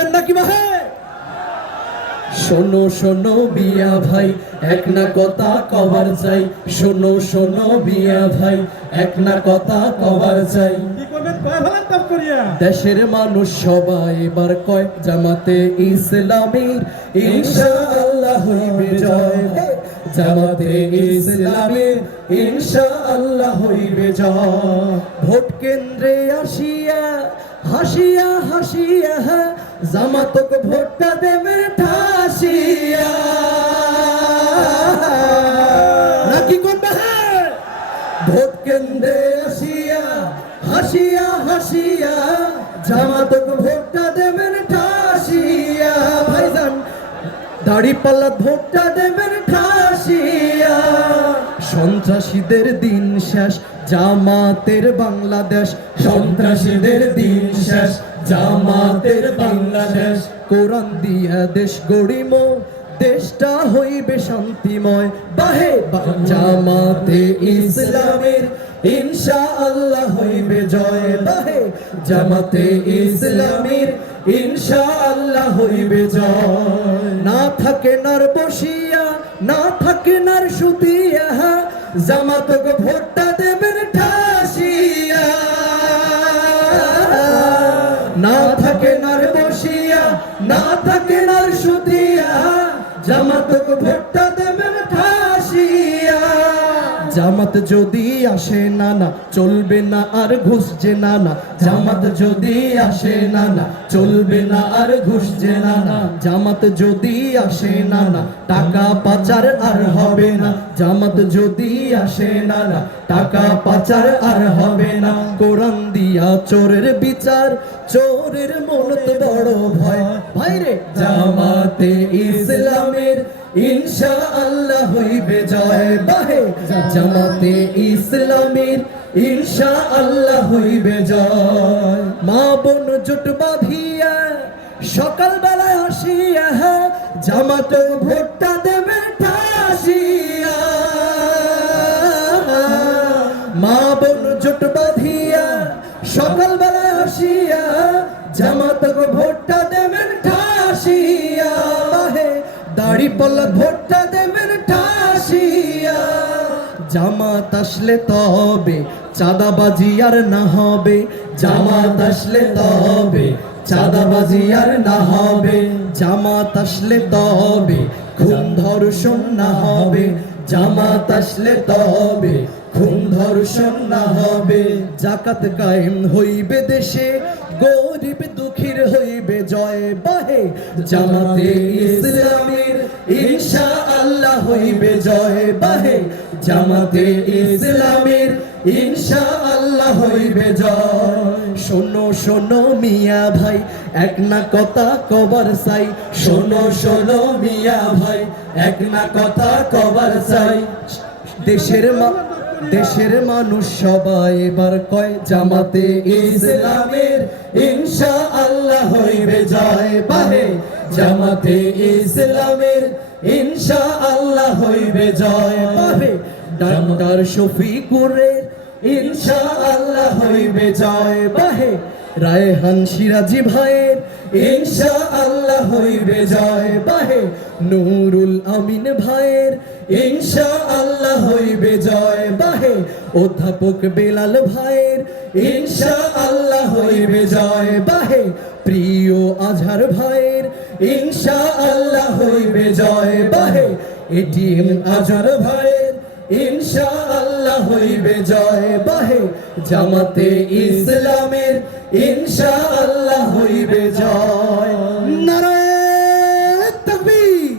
শুনবেন নাকি ভাই? শোনো শোনো বিয়া ভাই, এক না কথা কবার চাই। শোনো শোনো বিয়া ভাই, এক না কথা কবার চাই। কি করবেন কয় ভালো কাজ করিয়া? দেশের মানুষ সবাই এবার কয় জামাতে ইসলামীর ইনশাআল্লাহ হইবে জয়। জামাতে ইসলামীর ইনশাআল্লাহ হইবে জয়। ভোট কেন্দ্রে আসিয়া হাসিয়া হাসিয়া জামাতক ভোটটা দেবে ঠাসিয়া। নাকি কোনটা? ভোট কেন্দ্রে আসিয়া হাসিয়া হাসিয়া জামাতক ভোটটা দেবেন ঠাসিয়া। ভাইজান দাড়ি পাল্লা ভোটটা দেবেন ঠাসিয়া। সন্ত্রাসীদের দিন শেষ, জামাতের বাংলাদেশ। সন্ত্রাসীদের দিন শেষ, জামাতের বাংলাদেশ। কোরআন দিয়া দেশ গড়িম, দেশটা হইবে শান্তিময়। বাহে জামাতে ইসলামের ইনশাআল্লাহ হইবে জয়। বাহে জামাতে ইসলামের ইনশাআল্লাহ হইবে জয়। না থাকে নার বসিয়া, না থাকে নার সুতিয়া, জামাতক ভোটটা দেবেন ঠাসিয়া। না থাকে নার বসিয়া, না থাকে নার সুতিয়া, জামাতক ভোটটা দেবেন ঠাসিয়া। জামাত যদি আসে না না চলবে না আর ঘুষ যে না না। জামাত যদি আসে না না চলবে না আর ঘুষ যে না না। জামাত যদি আসে না না টাকা পাচার আর হবে না। জামাত যদি আসে না না টাকা পাচার আর হবে না। কোরআন দিয়া চোরের বিচার, চোরের মনতে বড় ভয়। ভাইরে জামাতে ইসলামের ইনশাআল্লাহ হইবে জয়। বাহে জামাতে ইসলামের ইনশাআল্লাহ হইবে জয়। মা বোন জোট বাঁধিয়া সকাল বেলায় আসিয়া জামাত ভোটটা দেবে ঠাসিয়া। মা বোন জোট বাঁধিয়া সকাল বেলায় আসিয়া জামাত ভোটটা দেবেন ঠাসিয়া। বাহে দাড়ি পাল্লা ভোটটা দেবেন ঠাসিয়া। জামাত আসলে তবে চাঁদাবাজি আর না হবে। জামাত আসলে তবে চাঁদাবাজি আর না হবে। জামাত আসলে তবে খুন ধর্ষণ না হবে। জামাত আসলে তবে খুন ধর্ষণ না হবে। জাকাত কায়েম হইবে দেশে, গরিব দুঃখীর হইবে জয়। বাহে জামাতে ইসলামের ইনশাআল্লাহ হইবে জয়। বাহে জামাতে ইসলামের ইনশাআল্লাহ হইবে জয়। শোনো শোনো মিয়া ভাই, এক না কথা কবার চাই। শোনো শোনো মিয়া ভাই, এক না কথা কবার চাই। দেশের মানুষ সবাই এবার কয় জামাতে ইসলামের ইনশাআল্লাহ হইবে জয়। বাহে জামাতে ইসলামের ইনশাআল্লাহ হইবে জয়। বাহে ডাক্তার শফিকুরের ইনশাআল্লাহ হইবে জয়। বাহে রায়হান সিরাজি ভাইয়ের ইনশাআল্লাহ হইবে জয়। বাহে নুরুল আমিন ভাইয়ের ইনশাআল্লাহ হইবে জয়। বাহে অধ্যাপক বেলাল ভাইয়ের ইনশাআল্লাহ হইবে জয়। বাহে প্রিয় আজহার ভাইয়ের ইনশাআল্লাহ হইবে জয়। বাহে এটিএম আজহার ভাইয়ের ইনশাআল্লাহ হইবে জয়। বাহে জামাতে ইসলামের ইনশাআল্লাহ হইবে জয়। নারায়ে তাকবীর।